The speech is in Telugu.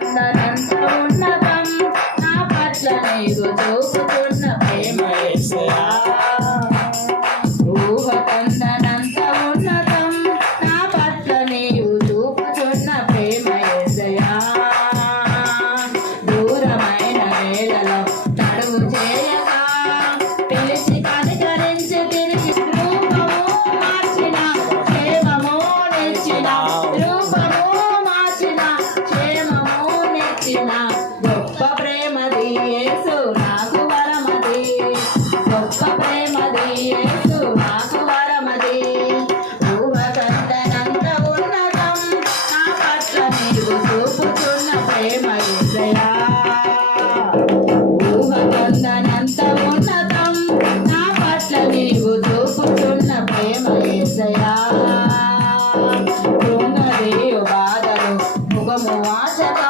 అందరంత ఉన్నతం నా పట్ల నీవు చూపుతున్న ప్రేమ యేసయ్యా. ఊహకందనంత ఉన్నతం నా పట్ల నీవు చూపుతున్న ప్రేమ యేసయ్యా. దూరమైన వేళలో తడువు చేయక పిలిచి కనికరించి తిరిగి రూపము మార్చిన క్షేమము నిలిచిన రూపము మార్చిన క్షేమము నిలిచిన గొప్ప ప్రేమది యేసు నాకు వరమది. గొప్ప ప్రేమది యేసు నాకు వరమది. ఊహకందనంత ఉన్నతం నా పట్ల నీవు చూపుతున్న ప్రేమ యేసయ్యా. ఊహకందనంత ఉన్నతం నా పట్ల నీవు చూపుతున్న ప్రేమ యేసయ్యా. కృంగదీయు బాధలు ముఖము వాచక